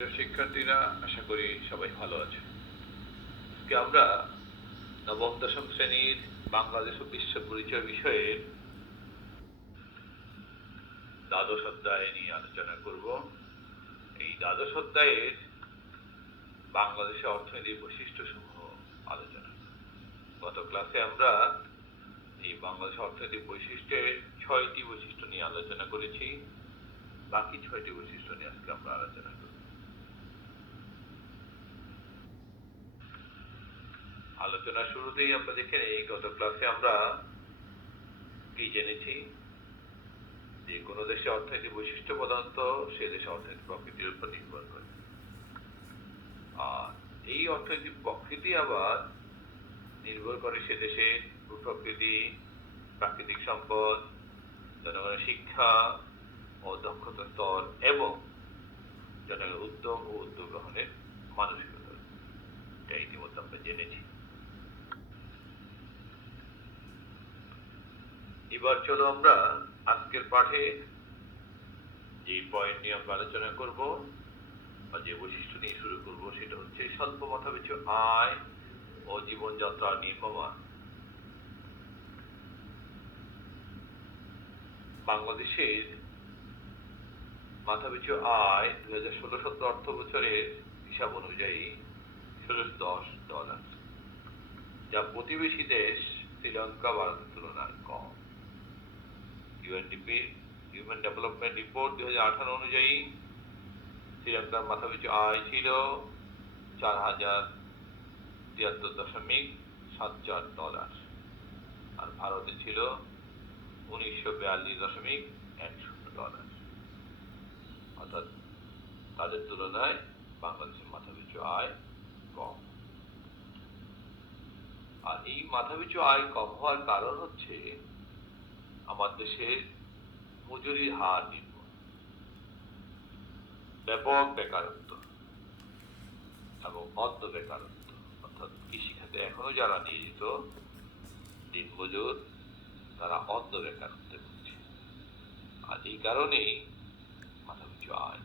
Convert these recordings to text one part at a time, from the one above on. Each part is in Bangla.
প্রিয় শিক্ষার্থীরা, আশা করি সবাই ভালো আছে। আজকে আমরা নবম দশম শ্রেণীর বাংলাদেশ ও বিশ্ব পরিচয় বিষয়ের দ্বাদশ অধ্যায় নিয়ে আলোচনা করব। এই দ্বাদশ অধ্যায়ের বাংলাদেশের অর্থনৈতিক বৈশিষ্ট্যসমূহ আলোচনা। গত ক্লাসে আমরা এই বাংলাদেশের অর্থনৈতিক বৈশিষ্ট্যের 6টি বৈশিষ্ট্য নিয়ে আলোচনা করেছি। বাকি 6টি বৈশিষ্ট্য নিয়ে আজকে আমরা আলোচনা করব। আলোচনা শুরুতেই আমরা দেখে নেই, গত ক্লাসে আমরা কি জেনেছি যে কোনো দেশের অর্থনৈতিক বৈশিষ্ট্য প্রধানত সে দেশের অর্থনৈতিক প্রকৃতির উপর নির্ভর করে। আর এই অর্থনৈতিক প্রকৃতি আবার নির্ভর করে সে দেশের ভূপ্রকৃতি, প্রাকৃতিক সম্পদ, জনগণের শিক্ষা ও দক্ষতা স্তর এবং জনগণের উদ্যম ও উদ্যোগ গ্রহণের মানসিকতা। এটা ইতিমধ্যে আমরা জেনেছি। এবার চলো আমরা আজকের পাঠে যে পয়েন্ট নিয়ে আমরা আলোচনা করব বা যে বৈশিষ্ট্য নিয়ে শুরু করব সেটা হচ্ছে স্বল্প মাথাপিছু আয় ও জীবনযাত্রার নিম্নমান। বাংলাদেশের মাথাপিছু আয় 2016-17 অর্থ বছরের হিসাব অনুযায়ী $1610, যা প্রতিবেশী দেশ শ্রীলঙ্কা ভারতের তুলনায় কম। ইউএনডিপি হিউম্যান ডেভেলপমেন্ট রিপোর্ট 2018 অনুযায়ী শ্রীলঙ্কার মাথাপিছু আয় ছিল $4073.74, আর ভারতে ছিল $1942.10। অর্থাৎ তাদের তুলনায় বাংলাদেশের মাথাপিছু আয় কম। আর এই মাথাপিছু আয় কম হওয়ার কারণ হচ্ছে আমার দেশের মজুরির হার নিম্ন, ব্যাপক বেকারত্ব এবং অর্ধ বেকারত্ব, অর্থাৎ কৃষিখাতে এখনো যারা নিয়োজিত দিনমজুর তারা অর্ধ বেকারত্বে ভুগছে। আর এই কারণেই মাথাপিছু আয়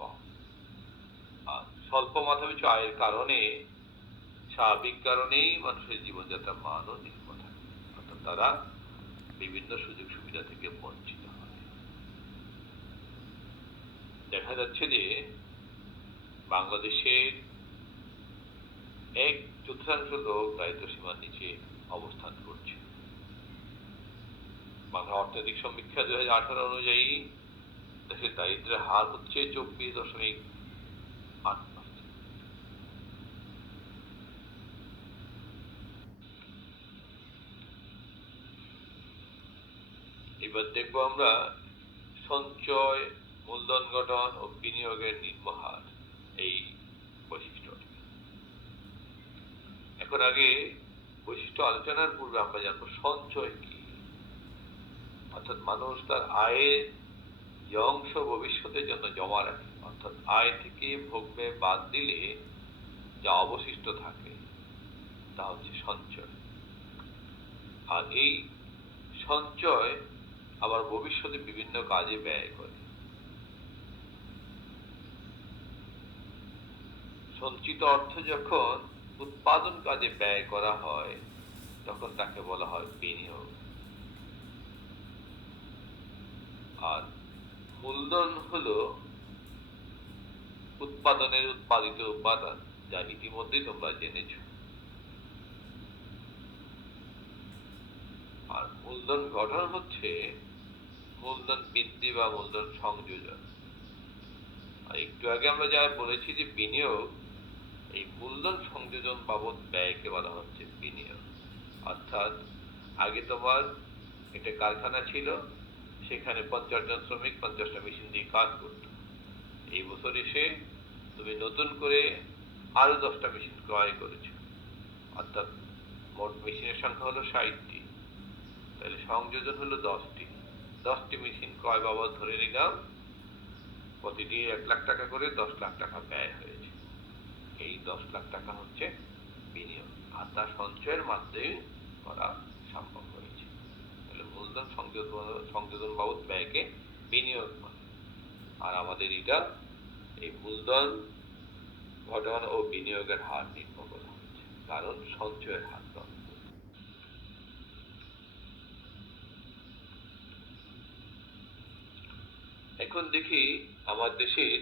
কম। আর স্বল্প মাথাপিছু আয়ের কারণে স্বাভাবিক কারণেই মানুষের জীবনযাত্রার মানও নিম্ন থাকে, অর্থাৎ তারা বিভিন্ন সুযোগ সুবিধা থেকে বঞ্চিত হয়। দেখা যাচ্ছে যে বাংলাদেশের 1/4 লোক দারিদ্র সীমার নিচে অবস্থান করছে। বাংলা অর্থনৈতিক সমীক্ষা 2018 অনুযায়ী দেশের দারিদ্র্যের হার হচ্ছে 24.8%। এবার দেখবো আমরা সঞ্চয়, মূলধন গঠন ও বিনিয়োগের নিম্ন হার, এই বৈশিষ্ট্যটি। এখন আগে বৈশিষ্ট্য আলোচনার পূর্বে আমরা জানবো সঞ্চয় কি। অর্থাৎ মানুষ তার আয়ের যে অংশ ভবিষ্যতের জন্য জমা রাখে, অর্থাৎ আয় থেকে ভোগ ব্যয় বাদ দিলে যা অবশিষ্ট থাকে তা হচ্ছে সঞ্চয়। আর এই সঞ্চয় আবার ভবিষ্যতে বিভিন্ন কাজে ব্যয় করে। সঞ্চিত অর্থ যখন উৎপাদন কাজে ব্যয় করা হয় তখন তাকে বলা হয় বিনিয়োগ। আর মূলধন হলো উৎপাদনের উৎপাদিত উপাদান, যা ইতিমধ্যেই তোমরা জেনেছ। আর মূলধন গঠন হচ্ছে মূলধন বৃদ্ধি বা মূলধন সংযোজন। আর একটু আগে আমরা যা বলেছি যে বিনিয়োগ, এই মূলধন সংযোজন বাবদ ব্যয়কে বলা হচ্ছে বিনিয়োগ। অর্থাৎ আগে তোমার একটা কারখানা ছিল, সেখানে 50 জন শ্রমিক 50টা মেশিন দিয়ে কাজ করত। এই বছর এসে তুমি নতুন করে আরো 10টা মেশিন ক্রয় করেছো, অর্থাৎ মোট মেশিনের সংখ্যা হলো 60টি। তাহলে সংযোজন হলো 10টি মেশিন ক্রয় বাবদ ধরে নিলাম প্রতিটি 1 লাখ টাকা করে 10 লাখ টাকা ব্যয় হয়েছে। এই 10 লাখ টাকা হচ্ছে বিনিয়োগ, আর তা সঞ্চয়ের মাধ্যমে করা সম্ভব হয়েছে। তাহলে মূলধন সংযোজন বাবদ ব্যয়কে বিনিয়োগ বলে। আর আমাদের এটা এই মূলধন গঠন ও বিনিয়োগের হার নির্ভর করা হচ্ছে, কারণ সঞ্চয়ের হার কম। এখন দেখি আমার দেশের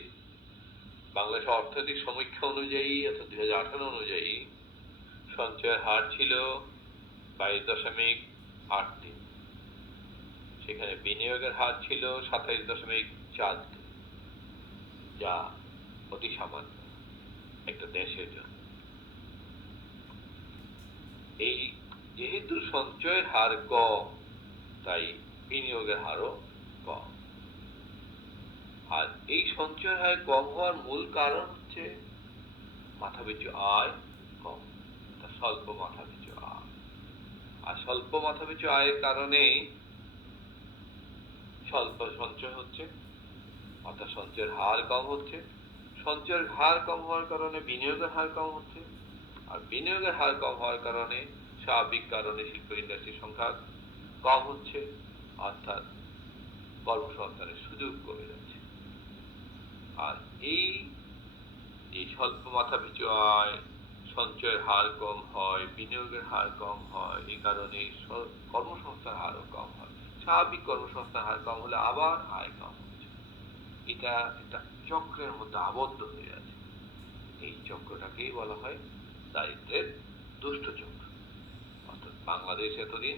বাংলাদেশ অর্থনৈতিক সমীক্ষা অনুযায়ী অর্থাৎ 2018 অনুযায়ী সঞ্চয়ের হার ছিল 22.83, সেখানে বিনিয়োগের হার ছিল 27.4, যা অতি সামান্য একটা দেশের জন্য। এই যেহেতু সঞ্চয়ের হার কম, তাই বিনিয়োগের হারও কম। আর এই সঞ্চয়ের হার কম হওয়ার মূল কারণ হচ্ছে মাথাপিছু আয় কম, স্বল্প মাথাপিছু আয়। আর স্বল্প মাথাপিছু আয়ের কারণে স্বল্প সঞ্চয় হচ্ছে, অর্থাৎ সঞ্চয়ের হার কম হচ্ছে। সঞ্চয়ের হার কম হওয়ার কারণে বিনিয়োগের হার কম হচ্ছে, আর বিনিয়োগের হার কম হওয়ার কারণে স্বাভাবিক কারণে শিল্প ইন্ডাস্ট্রির সংখ্যা কম হচ্ছে, অর্থাৎ কর্মসংস্থানের সুযোগ কমে যাচ্ছে। আর এই যে স্বল্প মাথাপিছু আয়, সঞ্চয়ের হার কম হয়, বিনিয়োগের হার কম হয়, এই কারণে কর্মসংস্থান হারও কম হয়। স্বাভাবিক কর্মসংস্থান হার কম হলে আবার আয় কম হচ্ছে। এটা একটা চক্রের মধ্যে আবদ্ধ হয়ে আছে। এই চক্রটাকেই বলা হয় দারিদ্র্যের দুষ্ট চক্র। অর্থাৎ বাংলাদেশ এতদিন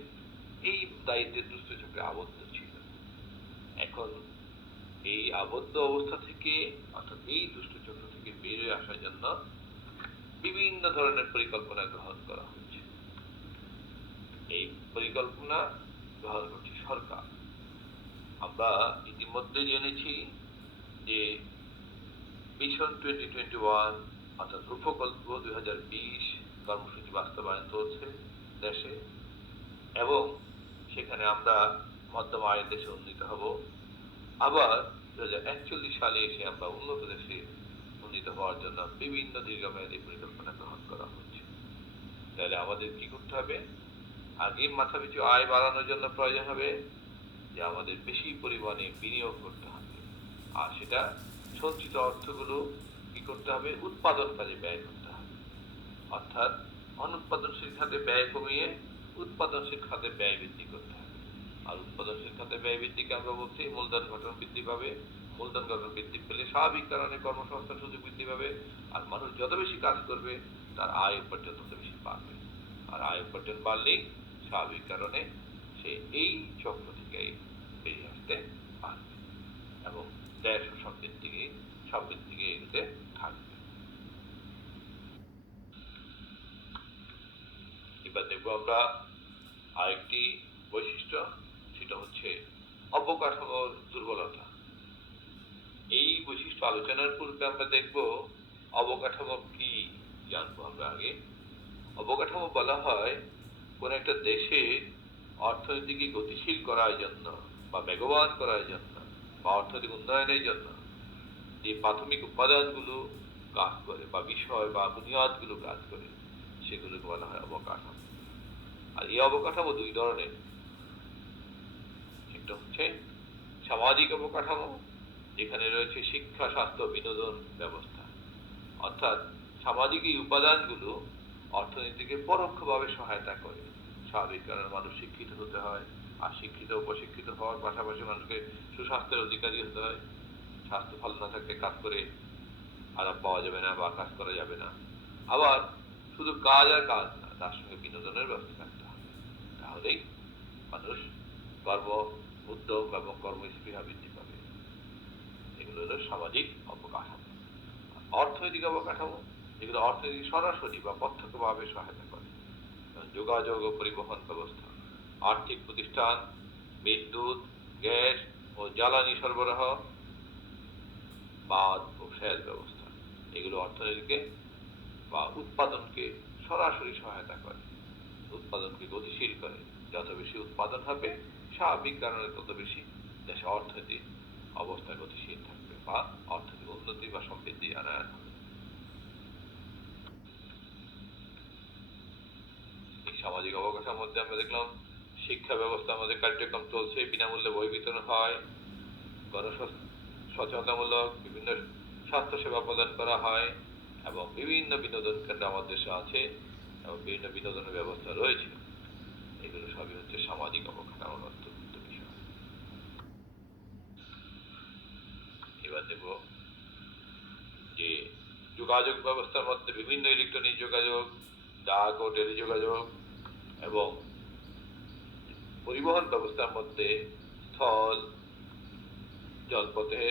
এই দারিদ্র্যের দুষ্ট চক্রে আবদ্ধ ছিল। এখন এই আবদ্ধ অবস্থা থেকে, অর্থাৎ এই দুষ্ট চক্র থেকে বেরিয়ে আসার জন্য বিভিন্ন ধরনের পরিকল্পনা গ্রহণ করা হচ্ছে। এই পরিকল্পনা গ্রহণ করছে সরকার। আমরা ইতিমধ্যে জেনেছি যে মিশন 2021 অর্থাৎ রূপকল্প 2020 কর্মসূচি বাস্তবায়ন চলছে দেশে, এবং সেখানে আমরা মধ্যম আয়ের দেশে উন্নীত হব। আবার 2041 সালে এসে আমরা উন্নত দেশে উন্নীত হওয়ার জন্য বিভিন্ন দীর্ঘমেয়াদী পরিকল্পনা গ্রহণ করা হচ্ছে। তাহলে আমাদের কি করতে হবে? আগে মাথাপিছু আয় বাড়ানোর জন্য প্রয়োজন হবে যে আমাদের বেশি পরিমাণে বিনিয়োগ করতে হবে, আর সেটা সঞ্চিত অর্থগুলো কি করতে হবে? উৎপাদন কাজে ব্যয় করতে হবে। অর্থাৎ অনুৎপাদনশীল খাতে ব্যয় কমিয়ে উৎপাদনশীল খাতে ব্যয় বৃদ্ধি করতে হবে। আর উৎপাদনশীল খাতে ব্যয় বৃদ্ধিকে আমরা বলছি মূলধন গঠন বৃদ্ধি পাবে। মূলধন গঠন বৃদ্ধি পেলে স্বাভাবিক কারণে কর্মসংস্থান সুযোগ বৃদ্ধি পাবে, আর মানুষ যত বেশি কাজ করবে তার আয় উপার্জন তত বেশি বাড়বে। আর আয় উপার্জন বাড়লেই স্বাভাবিক কারণে সে এই চক্র থেকে বেরিয়ে আসতে পারবে এবং দেশ ও সবদিক থেকে এগোতে থাকবে। এবার দেখবো আমরা আরেকটি বৈশিষ্ট্য, সেটা হচ্ছে অবকাঠামোর দুর্বলতা। এই বৈশিষ্ট্য আলোচনার পূর্বে আমরা দেখব অবকাঠামো কি, জানবো আমরা আগে। অবকাঠামো বলা হয় কোন একটা দেশের অর্থনীতিকে গতিশীল করার জন্য বা বেগবান করার জন্য বা অর্থনৈতিক উন্নয়নের জন্য যে প্রাথমিক উপাদানগুলো কাজ করে বা বিষয় বা বুনিয়াদগুলো কাজ করে, সেগুলোকে বলা হয় অবকাঠামো। আর এই অবকাঠামো দুই ধরনের। একটা হচ্ছে সামাজিক অবকাঠামো, যেখানে রয়েছে শিক্ষা, স্বাস্থ্য, বিনোদন ব্যবস্থা। অর্থাৎ সামাজিক এই উপাদানগুলো অর্থনীতিকে পরোক্ষভাবে সহায়তা করে। স্বাভাবিক কারণে মানুষ শিক্ষিত হতে হয়, আর শিক্ষিত উপশিক্ষিত হওয়ার পাশাপাশি মানুষকে সুস্বাস্থ্যের অধিকারী হতে হয়। স্বাস্থ্য ভালো না থাকলে কাজ করে আরাম পাওয়া যাবে না বা কাজ করা যাবে না। আবার শুধু কাজ আর কাজ না, তার সঙ্গে বিনোদনের ব্যবস্থা থাকতে হবে, তাহলেই মানুষ কর্ম উদ্যোগ এবং কর্মস্পৃহা বৃদ্ধি পাবে। এগুলো হলো সামাজিক অবকাঠামো। অর্থনৈতিক অবকাঠামো, যেগুলো অর্থনীতি সরাসরি বা প্রত্যক্ষভাবে সহায়তা করে, যোগাযোগ ও পরিবহন ব্যবস্থা, আর্থিক প্রতিষ্ঠান, বিদ্যুৎ, গ্যাস ও জ্বালানি সরবরাহ, বাঁধ ও সেচ ব্যবস্থা। এগুলো অর্থনীতিকে বা উৎপাদনকে সরাসরি সহায়তা করে, উৎপাদনকে গতিশীল করে। যত বেশি উৎপাদন হবে স্বাভাবিক কারণে তত বেশি দেশে অর্থনৈতিক অবস্থা গতিশীল থাকবে বা অর্থনৈতিক উন্নতি বা সমৃদ্ধি আনায়ন হবে। এই সামাজিক অবকাঠামোর মধ্যে আমরা দেখলাম শিক্ষা ব্যবস্থা, আমাদের কার্যক্রম চলছে, বিনামূল্যে বই বিতরণ হয়, গণসচেতনতামূলক বিভিন্ন স্বাস্থ্যসেবা প্রদান করা হয় এবং বিভিন্ন বিনোদন কেন্দ্র আমাদের দেশে আছে এবং বিভিন্ন বিনোদনের ব্যবস্থা রয়েছে। এগুলো সবই হচ্ছে সামাজিক অবকাঠামোর অন্তর্ভুক্ত বিষয়। এবার দেখব যে যোগাযোগ ব্যবস্থার মধ্যে বিভিন্ন ইলেকট্রনিক যোগাযোগ, ডাক ও টেলিযোগাযোগ এবং পরিবহন ব্যবস্থার মধ্যে স্থল, জলপথে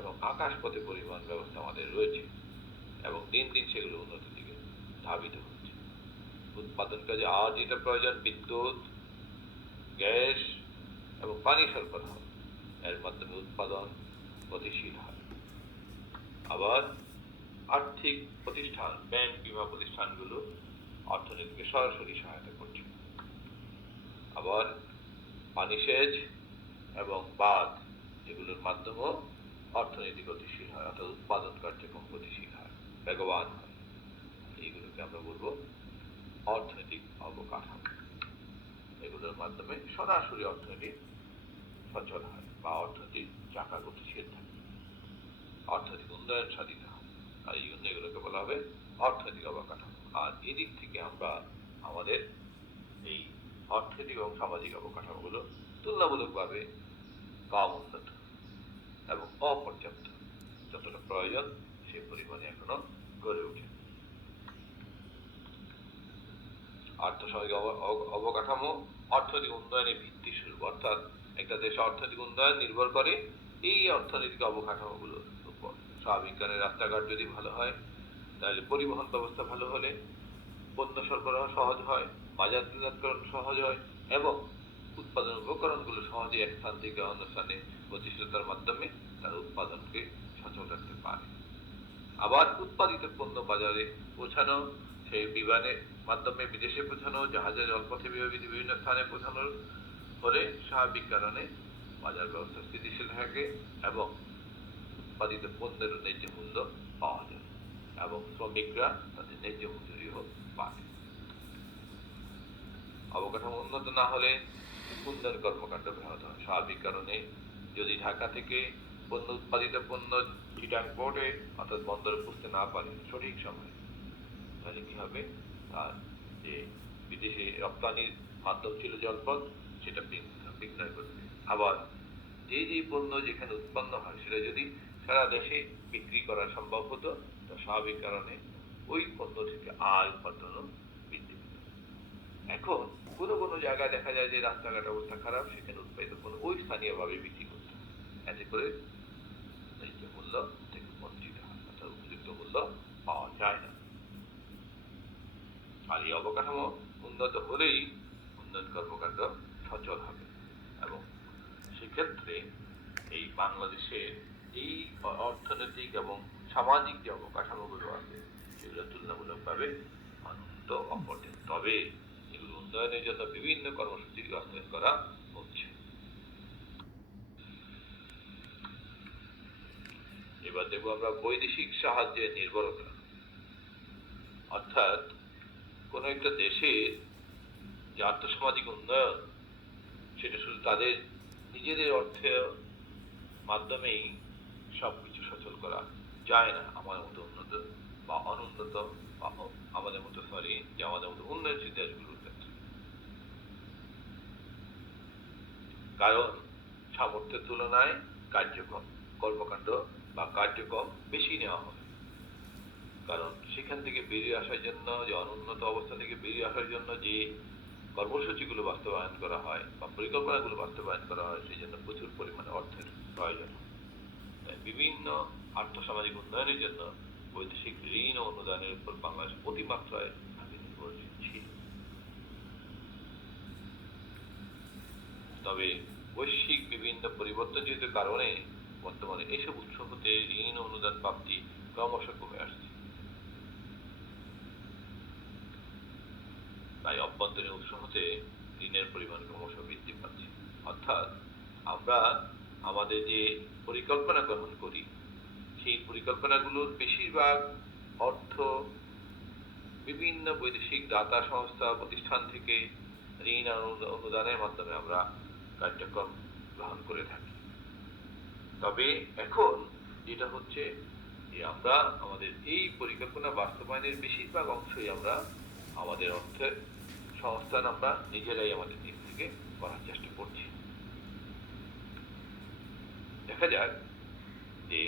এবং আকাশপথে পরিবহন ব্যবস্থা আমাদের রয়েছে এবং দিন দিন সেগুলো উন্নতির দিকে ধাবিত হচ্ছে। উৎপাদন কাজে আর যেটা প্রয়োজন বিদ্যুৎ, গ্যাস এবং পানি সরবরাহ, এর মাধ্যমে উৎপাদন গতিশীল হয়। আবার আর্থিক প্রতিষ্ঠান, ব্যাংক, বীমা প্রতিষ্ঠানগুলো অর্থনীতিকে সরাসরি সহায়তা করছে। আবার পানি সেচ এবং বাঁধ, এগুলোর মাধ্যমেও অর্থনীতি গতিশীল হয়, অর্থাৎ উৎপাদন কার্যক্রম গতিশীল হয়, বেগবান হয়। এইগুলোকে আমরা বলবো অর্থনৈতিক অবকাঠামো। এগুলোর মাধ্যমে সরাসরি অর্থনীতি সচল হয় বা অর্থনীতির চাকা গতিশীল থাকে, অর্থনৈতিক উন্নয়ন সাধিত হয়। আর এই জন্য এগুলোকে বলা হবে অর্থনৈতিক অবকাঠামো। আর এদিক থেকে আমরা আমাদের এই অর্থনৈতিক এবং সামাজিক অবকাঠামোগুলো তুলনামূলকভাবে কম উন্নত এবং অপর্যাপ্ত। যতটা প্রয়োজন সে পরিমাণে এখনো গড়ে ওঠে। আর্থসামাজিক অবকাঠামো অর্থনৈতিক উন্নয়নের ভিত্তি স্বরূপ, অর্থাৎ একটা দেশের অর্থনৈতিক উন্নয়ন নির্ভর করে এই অর্থনৈতিক অবকাঠামোগুলোর উপর। স্বাভাবিক কারণে রাস্তাঘাট যদি ভালো হয়, তাহলে পরিবহন ব্যবস্থা ভালো হলে পণ্য সরবরাহ সহজ হয়, বাজারজাতকরণ সহজ হয় এবং উৎপাদন উপকরণগুলো সহজে এক স্থান থেকে অন্য স্থানে গতিশীলতার মাধ্যমে তার উৎপাদনকে সচল রাখতে পারে। আবার উৎপাদিত পণ্য বাজারে পৌঁছানো, সেই বিমানের মাধ্যমে বিদেশে পৌঁছানো, জাহাজে, জলপথে বিভিন্ন স্থানে পৌঁছানোর ফলে স্বাভাবিক কারণে বাজার ব্যবস্থা স্থিতিশীল থাকে এবং উৎপাদিত পণ্যের ন্যায্য মূল্য পাওয়া যায় এবং শ্রমিকরা তাদের ন্যায্য মজুরিও পায়। অবকাঠামো উন্নত না হলে উন্নয়ন কর্মকাণ্ড ব্যাহত হয়। স্বাভাবিক কারণে যদি ঢাকা থেকে উৎপাদিত পণ্য চিটাং পোর্টে অর্থাৎ বন্দরে পৌঁছতে না পারে সঠিক সময়ে, তাহলে কি হবে? তার যে বিদেশে রপ্তানির মাধ্যম ছিল জলপথ, সেটা বিঘ্ন করবে। আবার যে পণ্য যেখানে উৎপন্ন হয় সেটা যদি সারা দেশে বিক্রি করা সম্ভব হতো, তো স্বাভাবিক কারণে ওই পণ্য থেকে আয় উৎপাদনও বৃদ্ধি পেত। এখন কোনো কোনো জায়গায় দেখা যায় যে রাস্তাঘাট অবস্থা খারাপ, সেখানে উৎপাদিত পণ্য ওই স্থানীয়ভাবে বিক্রি করতে হয়, এতে করে ন্যায্য মূল্য থেকে বঞ্চিত হয়, অর্থাৎ উপযুক্ত মূল্য পাওয়া যায় না। আর এই অবকাঠামো উন্নত হলেই উন্নয়ন কর্মকাণ্ড সচল হবে এবং সেক্ষেত্রে এই বাংলাদেশের এই অর্থনৈতিক এবং সামাজিক যে অবকাঠামোগুলো আছে সেগুলো তুলনামূলকভাবে উন্নত অপর্যাপ্ত। তবে এগুলো উন্নয়নের জন্য বিভিন্ন কর্মসূচি বাস্তবায়ন করা হচ্ছে। এবার দেখব আমরা বৈদেশিক সাহায্যের নির্ভরতা, অর্থাৎ কোন একটা দেশের যে আর্থসামাজিক উন্নয়ন সেটা শুধু তাদের নিজেদের অর্থের মাধ্যমেই সবকিছু সচল করা যায় না। আমাদের মতো উন্নত বা অনুন্নত বা আমাদের মতো উন্নয়নশীল দেশগুলোর ক্ষেত্রে, কারণ সামর্থ্যের তুলনায় কর্মকাণ্ড বা কার্যক্রম বেশি নেওয়া হবে। কারণ সেখান থেকে বেরিয়ে আসার জন্য, যে অনুন্নত অবস্থা থেকে বেরিয়ে আসার জন্য যে কর্মসূচিগুলো বাস্তবায়ন করা হয় বা পরিকল্পনাগুলো বাস্তবায়ন করা হয়, সেই জন্য প্রচুর পরিমাণে অর্থের প্রয়োজন। তাই বিভিন্ন আর্থসামাজিক উন্নয়নের জন্য বৈদেশিক ঋণ ও অনুদানের উপর বাংলাদেশ অতিমাত্রায় নির্ভরশীল ছিল। তবে বৈশ্বিক বিভিন্ন পরিবর্তনজনিত কারণে বর্তমানে এসব উৎস হতে ঋণ ও অনুদান প্রাপ্তি ক্রমশ কমে আসছে। তাই অভ্যন্তরীণ উৎস হতে ঋণের পরিমাণ ক্রমশ বৃদ্ধি পাচ্ছে। অর্থাৎ আমরা আমাদের যে পরিকল্পনা গ্রহণ করি, সেই পরিকল্পনাগুলোর বেশিরভাগ অর্থ বিভিন্ন বৈদেশিক দাতা সংস্থা প্রতিষ্ঠান থেকে ঋণ অনুদানের মাধ্যমে আমরা কার্যক্রম গ্রহণ করে থাকি। তবে এখন যেটা হচ্ছে যে আমরা আমাদের এই পরিকল্পনা বাস্তবায়নের বেশিরভাগ অংশই আমরা আমাদের অর্থের সংস্থান আমরা নিজেরাই আমাদের দিক থেকে করার চেষ্টা করছি। দেখা যাক যে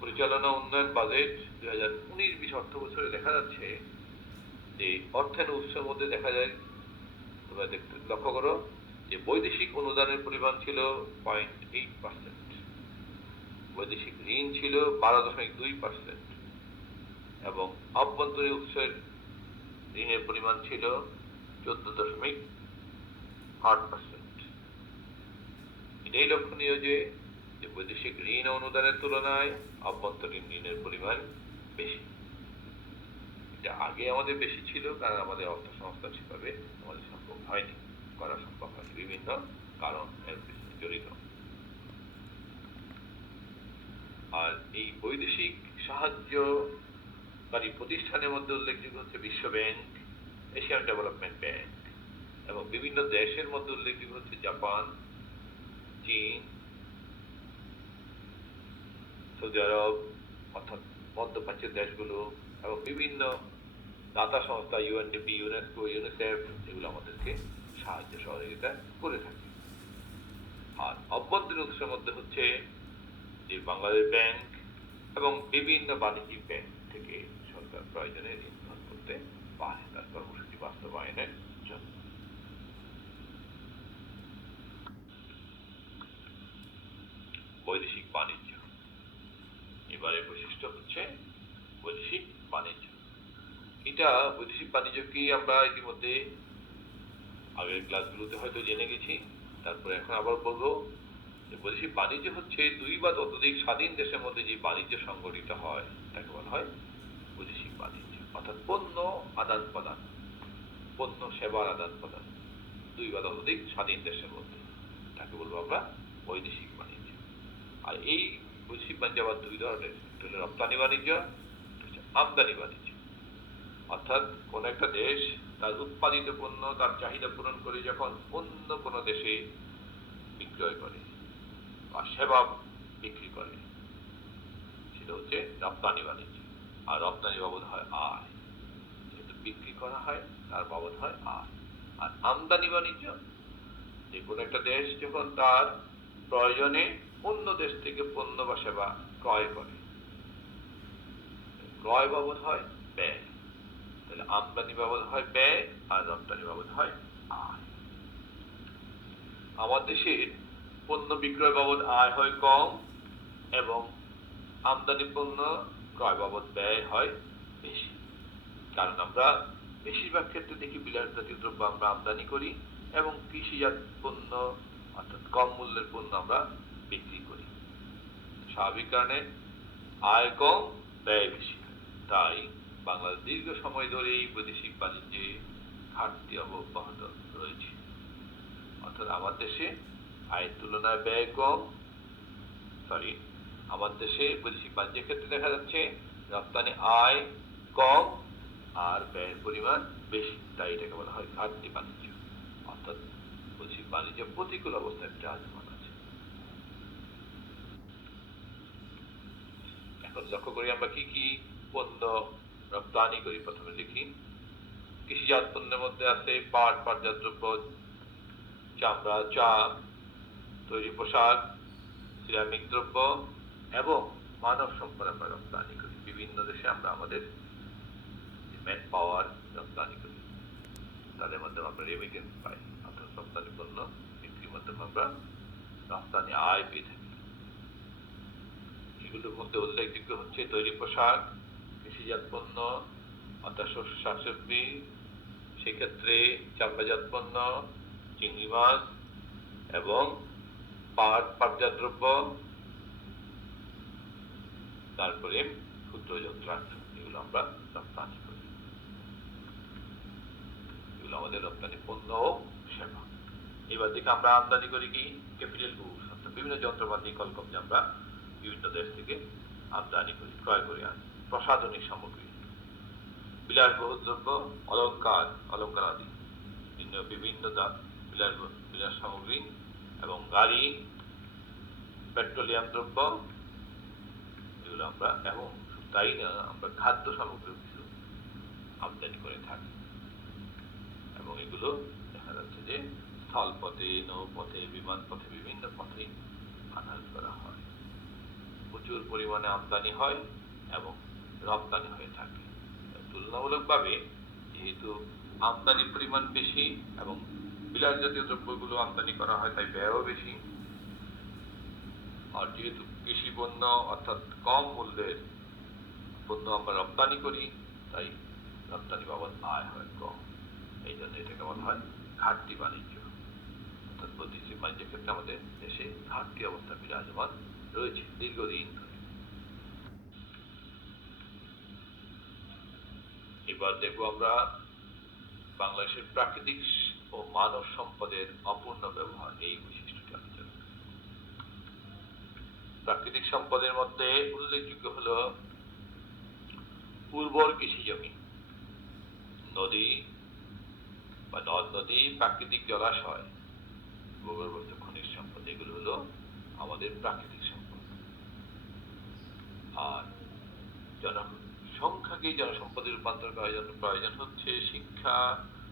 পরিচালনা উন্নয়ন বাজেট 2019-20 অর্থ বছরে দেখা যাচ্ছে যে অর্থায়ন উৎসের মধ্যে দেখা যায়, তোমরা লক্ষ্য করো যে বৈদেশিক অনুদানের পরিমাণ ছিল 0.8%, বৈদেশিক ঋণ ছিল 12.2% এবং অভ্যন্তরীণ উৎসের ঋণের পরিমাণ ছিল 14.8%। এটাই লক্ষণীয় যে বৈদেশিক ঋণ অনুদানের তুলনায় অভ্যন্তরীণ ঋণের পরিমাণ বেশি। এটা আগে আমাদের বেশি ছিল কারণ আমাদের অর্থ সংস্থান সেভাবে আমাদের সম্ভব হয়নি, করা সম্ভব হয়নি, বিভিন্ন কারণ এর পিছনে জড়িত। আর এই বৈদেশিক সাহায্যকারী প্রতিষ্ঠানের মধ্যে উল্লেখযোগ্য হচ্ছে বিশ্ব ব্যাংক, এশিয়ান ডেভেলপমেন্ট ব্যাংক এবং বিভিন্ন দেশের মধ্যে উল্লেখযোগ্য হচ্ছে জাপান, চীন, সৌদি আরব অর্থাৎ মধ্যপ্রাচ্যের দেশগুলো এবং বিভিন্ন দাতা সংস্থা ইউএনডিপি, ইউনেস্কো, ইউনিসেফ, এগুলো আমাদেরকে সাহায্য সহযোগিতা করে থাকে। আর অভ্যন্তরীণ উৎসের মধ্যে হচ্ছে যে বাংলাদেশ ব্যাংক এবং বিভিন্ন বাণিজ্যিক ব্যাংক থেকে সরকার প্রয়োজনে ঋণ প্রদান করতে পারে তার কর্মসূচি বাস্তবায়নের জন্য। বৈদেশিক বাণিজ্য, এবারে বৈশিষ্ট্য হচ্ছে বৈদেশিক বাণিজ্য। এটা বৈদেশিক বাণিজ্য কি আমরা ইতিমধ্যে আগের ক্লাসগুলোতে হয়তো জেনে গেছি, তারপরে এখন আবার বলবো যে বৈদেশিক বাণিজ্য হচ্ছে দুই বা ততোধিক স্বাধীন দেশের মধ্যে যে বাণিজ্য সংগঠিত হয় তাকে বলা হয় বৈদেশিক বাণিজ্য। অর্থাৎ পণ্য আদান প্রদান, পণ্য সেবার আদান প্রদান দুই বা ততোধিক স্বাধীন দেশের মধ্যে, তাকে বলবো আমরা বৈদেশিক বাণিজ্য। আর এই বৈদেশিক বাণিজ্য আবার দুই ধরনের, একটা হলো রপ্তানি বাণিজ্য, আমদানি বাণিজ্য। অর্থাৎ কোন একটা দেশ তার উৎপাদিত পণ্য তার চাহিদা পূরণ করে যখন অন্য কোনো দেশে বিক্রয় করে বা সেবা বিক্রি করে, সেটা হচ্ছে রপ্তানি বাণিজ্য। আর রপ্তানি বাবদ হয় আয়, যেহেতু বিক্রি করা হয় তার বাবদ হয় আয়। আর আমদানি বাণিজ্য, যে কোনো একটা দেশ যখন তার প্রয়োজনে অন্য দেশ থেকে পণ্য বা সেবা ক্রয় করে, ক্রয় বাবদ হয় ব্যয়। তাহলে আমদানি বাবদ হয় ব্যয় আর রপ্তানি বাবদ হয় আয়। আমার দেশের পণ্য বিক্রয় বাবদ আয় হয় কম এবং আমদানি পণ্য ক্রয় বাবদ ব্যয় হয় বেশি, কারণ আমরা বেশিরভাগ ক্ষেত্রে দেখি বিলাস জাতীয় দ্রব্য আমরা আমদানি করি এবং কৃষিজাত পণ্য অর্থাৎ কম মূল্যের পণ্য আমরা বিক্রি করি। স্বাভাবিক কারণে আয় কম ব্যয় বেশি, তাই বাংলাদেশ দীর্ঘ সময় ধরে এই বৈদেশিক বাণিজ্যে ঘাটতি অব্যাহত রয়েছে। অর্থাৎ আমার দেশে আয়ের তুলনায় ব্যয় কম, আমার দেশে বৈদেশিক বাণিজ্যের ক্ষেত্রে দেখা যাচ্ছে রপ্তানি আয় কম আর ব্যয়ের পরিমাণ বেশি, তাই এটাকে বলা হয় ঘাটতি বাণিজ্য। অর্থাৎ বৈদেশিক বাণিজ্য প্রতিকূল অবস্থায় বিরাজমান আছে। এখন লক্ষ্য করি আমরা কি কি পণ্য রপ্তানি করি। প্রথমে দেখি কৃষিজাত পণ্যের মধ্যে আছে পাট, পাটজাত দ্রব্য, চামড়া, চা, তৈরি পোশাক, সিরামিক দ্রব্য এবং মানব সম্পদ আমরা রপ্তানি করি। বিভিন্ন দেশে আমরা আমাদের ম্যান পাওয়ার রপ্তানি করি, তাদের মাধ্যমে আমরা রেমিটেন্স পাই, অর্থাৎ রপ্তানি পণ্য বিক্রির মাধ্যমে আমরা রপ্তানি আয় পেয়ে থাকি। এগুলোর মধ্যে উল্লেখযোগ্য হচ্ছে তৈরি পোশাক, কৃষিজাত পণ্য অর্থাৎ শস্য শাকসবজি, সেক্ষেত্রে চামড়াজাত পণ্য, চিংড়ি মাছ এবং পাট, পাটজাত দ্রব্য, তারপরে ক্ষুদ্র যন্ত্রাংশ, এগুলো আমরা রপ্তানি করি। এগুলো আমাদের রপ্তানি পণ্য ও সেবা। এবার দেখে আমরা আমদানি করি কি ক্যাপিটাল গুডস, অর্থাৎ বিভিন্ন যন্ত্রপাতি কলকব্জ আমরা বিভিন্ন দেশ থেকে আমদানি করি, ক্রয় করে আনি। প্রসাধনিক সামগ্রী, বিলাসবহুল দ্রব্য, অলঙ্কার আদি, বিভিন্ন বিলাস সামগ্রী এবং গাড়ি, পেট্রোলিয়াম দ্রব্য, এগুলো এগুলো আমরা, এবং তাই না, আমরা খাদ্য সামগ্রী কিছু আমদানি করে থাকি, এবং এগুলো দেখা যাচ্ছে যে স্থলপথে, নৌপথে, বিমান পথে, বিভিন্ন পথে আনাজ করা হয়। প্রচুর পরিমাণে আমদানি হয় এবং রপ্তানি হয়ে থাকে। তুলনামূলকভাবে যেহেতু আমদানির পরিমাণ বেশি এবং বিলাস জাতীয় দ্রব্যগুলো আমদানি করা হয়, তাই ব্যয়ও বেশি। আর যেহেতু কৃষি পণ্য অর্থাৎ কম মূল্যের পণ্য আমরা রপ্তানি করি, তাই রপ্তানি বাবদ আয় হয় কম। এই জন্য এটাকে বলা হয় ঘাটতি বাণিজ্য। অর্থাৎ বৈদেশিক বাণিজ্যের ক্ষেত্রে আমাদের দেশে ঘাটতি অবস্থা বিরাজমান রয়েছে দীর্ঘদিন ধরে। এবার দেখব আমরা বাংলাদেশের প্রাকৃতিক ও মানব সম্পদের অপূর্ণ ব্যবহার, এই বৈশিষ্ট্যটি আলোচনা। প্রাকৃতিক সম্পদের মধ্যে উল্লেখযোগ্য হল উর্বর কৃষি জমি, নদী বা নদ নদী, প্রাকৃতিক জলাশয়, ভূগর্ভস্থ খনিজ সম্পদ, এগুলো হলো আমাদের প্রাকৃতিক সম্পদ। আর জনসংখ্যাকে জনসম্পদে রূপান্তর করার জন্য প্রয়োজন হচ্ছে শিক্ষা,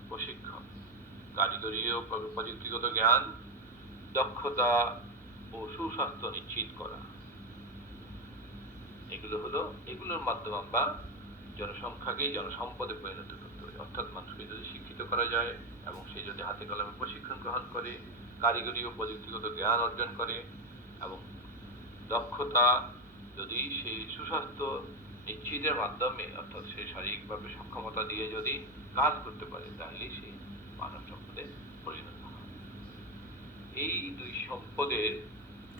প্রশিক্ষণ, কারিগরি ও প্রযুক্তিগত জ্ঞান, দক্ষতা ও সুস্বাস্থ্য নিশ্চিত করা। এগুলোর মাধ্যমে আমরা জনসংখ্যাকে জনসম্পদে পরিণত করতে পারি। অর্থাৎ মানুষকে যদি শিক্ষিত করা যায় এবং সে যদি হাতে কলমে প্রশিক্ষণ গ্রহণ করে, কারিগরি ও প্রযুক্তিগত জ্ঞান অর্জন করে এবং দক্ষতা, যদি সেই সুস্বাস্থ্য নিশ্চিতের মাধ্যমে, অর্থাৎ সে শারীরিকভাবে সক্ষমতা দিয়ে যদি কাজ করতে পারে, তাহলে সে মানব সম্পদে পরিণত হয়। এই দুই সম্পদের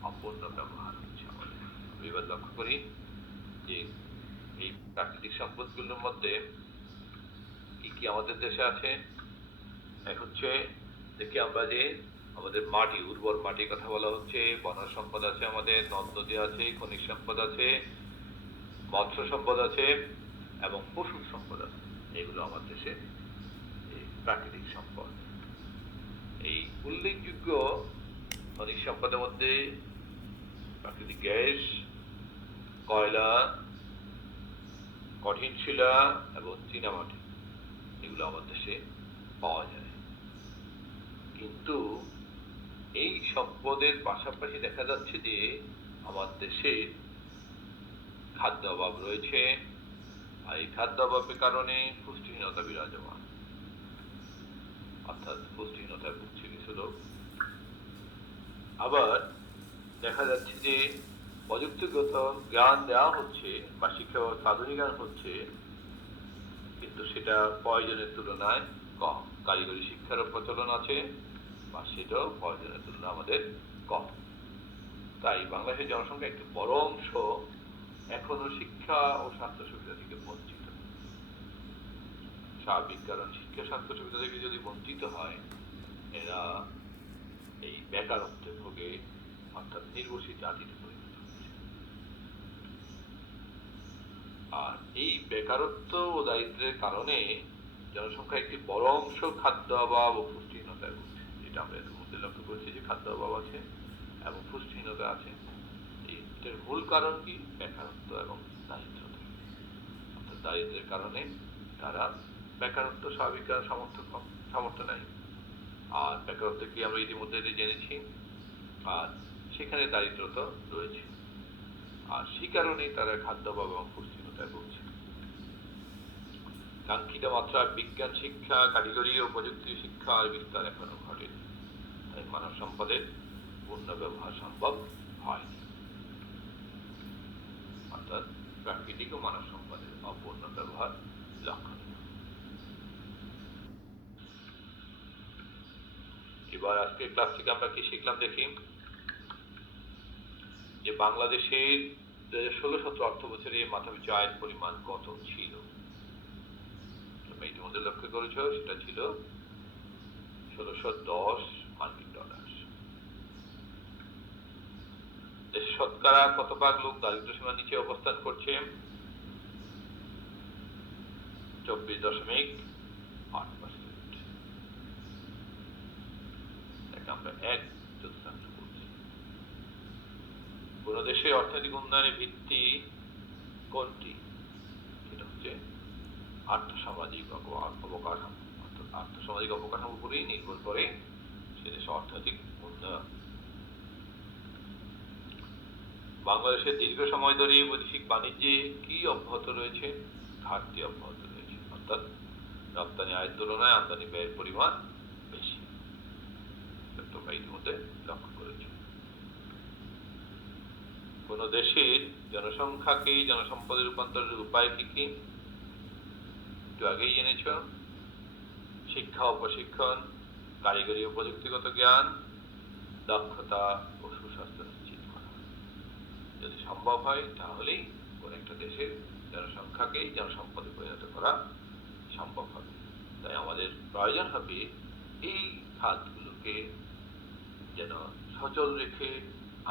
অপূর্ণ ব্যবহার হচ্ছে আমাদের। এবার লক্ষ্য করি যে এই প্রাকৃতিক সম্পদগুলোর মধ্যে কি কি আমাদের দেশে আছে। এক হচ্ছে, দেখি আমরা যে আমাদের মাটি, উর্বর মাটির কথা বলা হচ্ছে, বনজ সম্পদ আছে, আমাদের নদ নদী আছে, খনিজ সম্পদ আছে, মৎস্য সম্পদ আছে এবং পশু সম্পদ আছে। এগুলো আমার দেশে প্রাকৃতিক সম্পদ। এই উল্লেখযোগ্য খনিজ সম্পদের মধ্যে প্রাকৃতিক গ্যাস, কয়লা, কঠিন শিলা এবং চীনামাটি, এগুলো আমার দেশে পাওয়া যায়। কিন্তু এই সম্পদের পাশাপাশি দেখা যাচ্ছে যে আমার দেশে খাদ্য অভাব রয়েছে, আর এই খাদ্য অভাবের কারণে পুষ্টিহীনতা বিরাজমান, অর্থাৎ পুষ্টিহীনতায় ভুগছে কিছু লোক। আবার দেখা যাচ্ছে যে প্রযুক্তিগত জ্ঞান দেওয়া হচ্ছে বা শিক্ষা ব্যবস্থা আধুনিকায়ন হচ্ছে, কিন্তু সেটা প্রয়োজনের তুলনায় কম। কারিগরি শিক্ষারও প্রচলন আছে বা সেটাও প্রয়োজনের তুলনায় আমাদের কম। তাই বাংলাদেশের জনসংখ্যা একটি বড় অংশ এখনো শিক্ষা ও স্বাস্থ্য সুবিধা থেকে বঞ্চিত। স্বাভাবিক, কারণ শিক্ষা স্বাস্থ্য সুবিধা থেকে যদি বঞ্চিত হয়, এরা এই বেকারত্বে ভোগে, অর্থাৎ নির্ভরশীল জাতিতে পরিণত হচ্ছে। আর এই বেকারত্ব ও দারিদ্র্যের কারণে জনসংখ্যা একটি বড় অংশ খাদ্য অভাব ও পুষ্টিহীনতায় ভুগছে। যেটা আমরা এর মধ্যে লক্ষ্য করছি যে খাদ্য অভাব আছে এবং পুষ্টিহীনতা আছে। এর মূল কারণ কি? বেকারত্ব এবং দারিদ্রতা। অর্থাৎ দারিদ্র্যের কারণে তারা, বেকারত্ব স্বাভাবিক, সামর্থ্য নাই। আর বেকারত্ব কি আমরা ইতিমধ্যে জেনেছি। আর সেখানে দারিদ্রতা রয়েছে, আর সেই কারণেই তারা খাদ্য অভাব এবং পুষ্টিহীনতায় ভুগছে। কাঙ্ক্ষিত মাত্রার বিজ্ঞান শিক্ষা, কারিগরি ও প্রযুক্তি শিক্ষার বিস্তার এখনো ঘটেনি। তাই মানব সম্পদের পূর্ণ ব্যবহার সম্ভব হয়নি। অর্থাৎ প্রাকৃতিক ও মানব সম্পদের অপূর্ণ ব্যবহার লক্ষণীয়। এবার আজকে ক্লাস থেকে আমরা কি শিখলাম দেখি। যে বাংলাদেশের 2016-17 অর্থ বছরে মাথাপিছু আয়ের পরিমাণ কত ছিল? তোমরা ইতিমধ্যে লক্ষ্য করেছ, সেটা ছিল 1610 মার্কিন ডলার। দেশে শতকরা কত ভাগ লোক দারিদ্র সীমার নিচে অবস্থান করছে? 24.8%। আমরা 1/4 করছি। কোন দেশে অর্থনৈতিক উন্নয়নের ভিত্তি কোনটি? সেটা হচ্ছে আর্থসামাজিক অবকাঠামো। অর্থাৎ আর্থসামাজিক অবকাঠামোর উপরেই নির্ভর করে সে দেশের অর্থনৈতিক উন্নয়ন। বাংলাদেশের দীর্ঘ সময় ধরে বৈদেশিক বাণিজ্যে কি অব্যাহত রয়েছে? ঘাটতি অব্যাহত রয়েছে। অর্থাৎ রপ্তানি আয়ের তুলনায় আমদানি ব্যয়ের পরিমাণ বেশি। তোমরা ইতিমধ্যে লক্ষ্য করেছো। কোন দেশের জনসংখ্যাকে জনসম্পদে রূপান্তরের উপায় কি কি? একটু আগেই জেনেছ। শিক্ষা ও প্রশিক্ষণ, কারিগরি ও প্রযুক্তিগত জ্ঞান, দক্ষতা ও সুস্বাস্থ্য নিশ্চিত করা। যদি সম্ভব হয় তাহলেই কোন একটা দেশের জনসংখ্যাকে জনসম্পদে পরিণত করা সম্ভব হবে। তাই আমাদের প্রয়োজন হবে এই খাতগুলোকে যেন সচল রেখে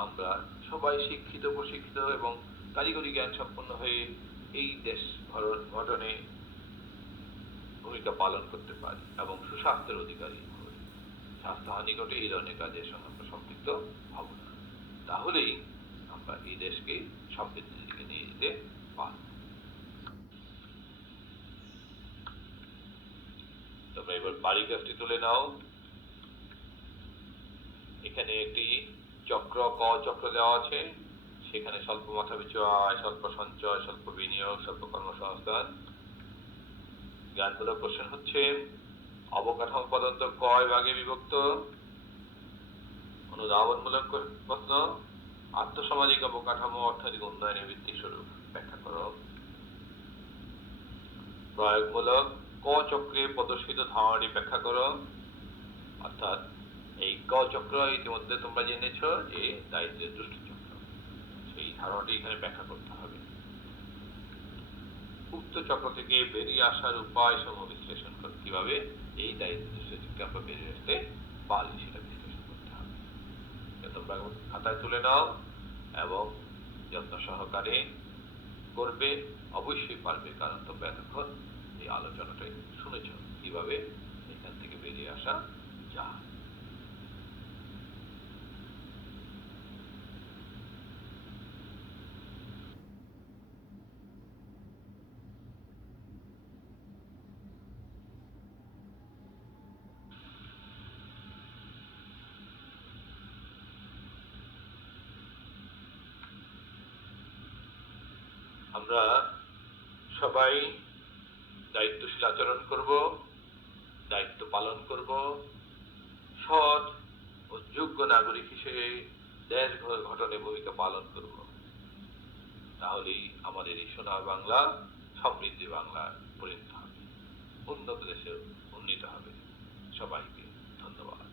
আমরা সবাই শিক্ষিত, প্রশিক্ষিত এবং কারিগরি জ্ঞান সম্পন্ন হয়ে এই দেশ গঠনে ভূমিকা পালন করতে পারি এবং সুস্বাস্থ্যের অধিকারী হই। স্বাস্থ্যহানি ঘটে এই ধরনের কাজের সঙ্গে আমরা সম্পৃক্ত হব না। তাহলেই আমরা এই দেশকে সমৃদ্ধির দিকে নিয়ে যেতে পারব। তোমরা এবার বাড়ি কাজটি তুলে নাও। এখানে একটি চক্র, ক চক্র দেওয়া আছে। সেখানে স্বল্প মাথাপিছু আয়, স্বল্প সঞ্চয়, স্বল্প বিনিয়োগ, স্বল্প কর্মসংস্থান। জ্ঞানমূলক কোশ্চেন হচ্ছে অবকাঠামো পদার্থ কয় ভাগে বিভক্ত? অনুধাবনমূলক প্রশ্ন, আর্থসামাজিক অবকাঠামো অর্থনৈতিক উন্নয়নের ভিত্তি স্বরূপ ব্যাখ্যা করো। প্রয়োগমূলক, ক চক্রে প্রদর্শিত ধারণাটি ব্যাখ্যা করো। অর্থাৎ এই ক চক্র ইতিমধ্যে তোমরা জেনেছ যে দারিদ্র্যের দুষ্ট চক্র, সেই ধারণাটি এখানে ব্যাখ্যা করতে হবে। উক্ত চক্র থেকে বেরিয়ে আসার উপায় সমূহ বিশ্লেষণ করতে, কিভাবে এই দারিদ্র্য থেকে আমরা বেরিয়ে আসতে পারি সেটা বিশ্লেষণ করতে হবে। তোমরা খাতায় তুলে নাও এবং যত্ন সহকারে করবে। অবশ্যই পারবে, কারণ তোমরা এতক্ষণ এই আলোচনাটাই শুনেছ কিভাবে এখান থেকে বেরিয়ে আসা যায়। আমরা সবাই দায়িত্বশীল আচরণ করব, দায়িত্ব পালন করব, সৎ ও যোগ্য নাগরিক হিসেবে দেশ গঠনে ভূমিকা পালন করব। তাহলেই আমাদের এই সোনার বাংলা সমৃদ্ধি বাংলার পরিণত হবে, উন্নত দেশে উন্নীত হবে। সবাইকে ধন্যবাদ।